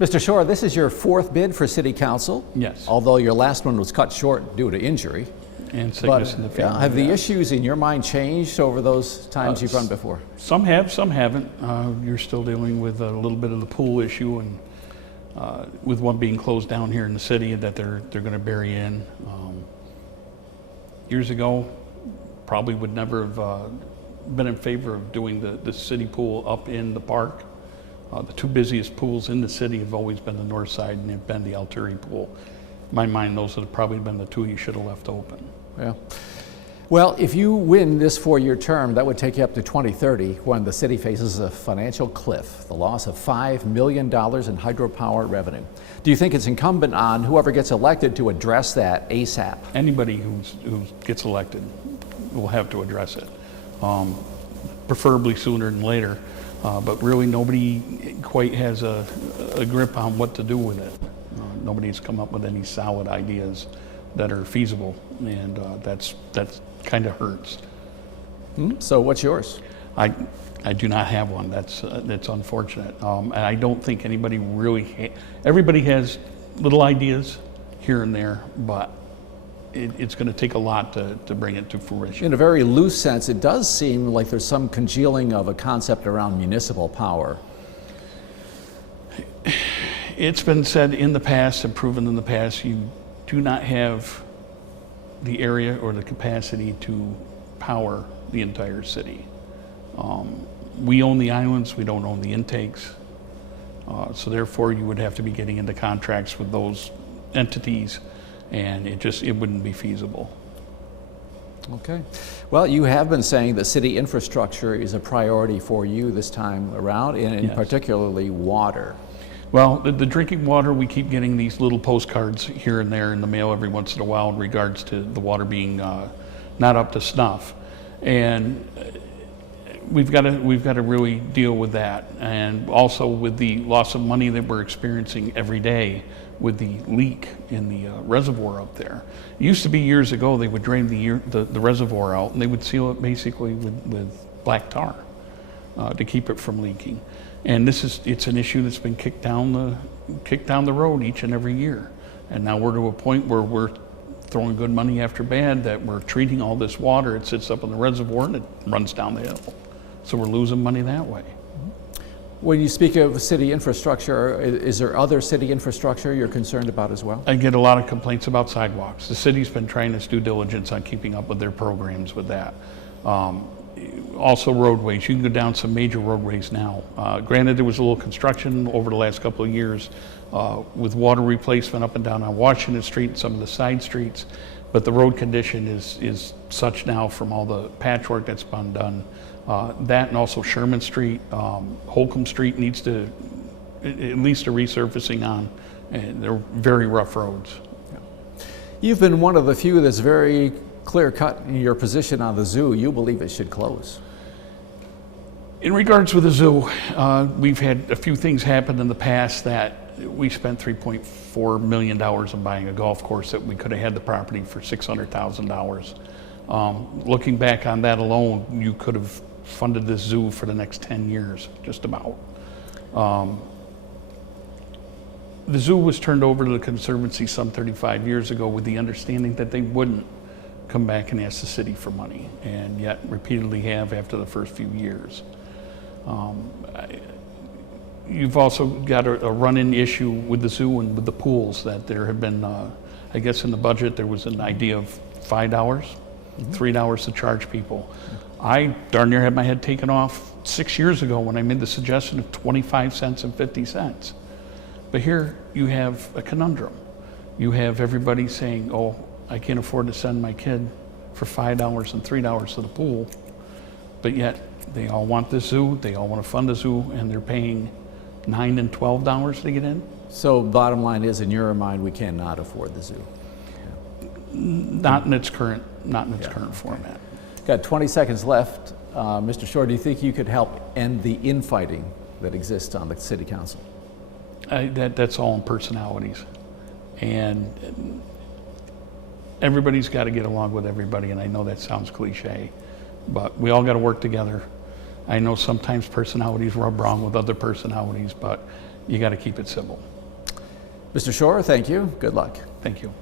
Mr. Schorr, this is your fourth bid for City Council. Yes. Although your last one was cut short due to injury. And sickness in the family. Have the issues in your mind changed over those times you've run before? Some have, some haven't. You're still dealing with a little bit of the pool issue, and with one being closed down here in the city that they're going to bury in. Years ago, probably would never have been in favor of doing the city pool up in the park. The two busiest pools in the city have always been the north side and have been the Alteri pool. In my mind, those would have probably been the two you should have left open. Yeah. Well, if you win this four-year term, that would take you up to 2030 when the city faces a financial cliff, the loss of $5 million in hydropower revenue. Do you think it's incumbent on whoever gets elected to address that ASAP? Anybody who gets elected will have to address it, preferably sooner than later. But really nobody quite has a grip on what to do with it. Nobody's come up with any solid ideas that are feasible, and that kind of hurts. So what's yours? I do not have one. That's unfortunate. And I don't think anybody really, everybody has little ideas here and there, but it's going to take a lot to bring it to fruition. In a very loose sense, it does seem like there's some congealing of a concept around municipal power. It's been said in the past and proven in the past, you do not have the area or the capacity to power the entire city. We own the islands, we don't own the intakes. So therefore you would have to be getting into contracts with those entities, and it wouldn't be feasible. Okay. Well, you have been saying that city infrastructure is a priority for you this time around, and Yes. particularly water. Well, the drinking water, we keep getting these little postcards here and there in the mail every once in a while in regards to the water being not up to snuff. And we've got to really deal with that, and also with the loss of money that we're experiencing every day with the leak in the reservoir up there. It used to be years ago they would drain the reservoir out and they would seal it basically with black tar to keep it from leaking. And it's an issue that's been kicked down the road each and every year. And now we're to a point where we're throwing good money after bad, that we're treating all this water. It sits up in the reservoir and it runs down the hill. So we're losing money that way. When you speak of city infrastructure, is there other city infrastructure you're concerned about as well? I get a lot of complaints about sidewalks. The city's been trying its due diligence on keeping up with their programs with that. Also roadways. You can go down some major roadways now. Granted, there was a little construction over the last couple of years with water replacement up and down on Washington Street and some of the side streets, but the road condition is such now from all the patchwork that's been done. That and also Sherman Street, Holcomb Street needs at least a resurfacing on, and they're very rough roads. You've been one of the few that's very clear-cut in your position on the zoo. You believe it should close. In regards with the zoo, we've had a few things happen in the past that we spent $3.4 million on buying a golf course that we could have had the property for $600,000. Looking back on that alone, you could have funded this zoo for the next 10 years, just about. The zoo was turned over to the Conservancy some 35 years ago with the understanding that they wouldn't come back and ask the city for money, and yet repeatedly have after the first few years. You've also got a run-in issue with the zoo and with the pools, that there have been, I guess in the budget there was an idea of $5, $3 to charge people. I darn near had my head taken off 6 years ago when I made the suggestion of 25 cents and 50 cents. But here you have a conundrum. You have everybody saying, oh, I can't afford to send my kid for $5 and $3 to the pool, but yet they all want the zoo, they all want to fund the zoo, and they're paying $9 and $12 to get in. So bottom line is, in your mind, we cannot afford the zoo. Not in its current format. Got 20 seconds left. Mr. Schorr, do you think you could help end the infighting that exists on the city council? That's all in personalities, and everybody's got to get along with everybody, and I know that sounds cliche, but we all got to work together. I know sometimes personalities rub wrong with other personalities, but you got to keep it civil. Mr. Schorr, thank you. Good luck. Thank you.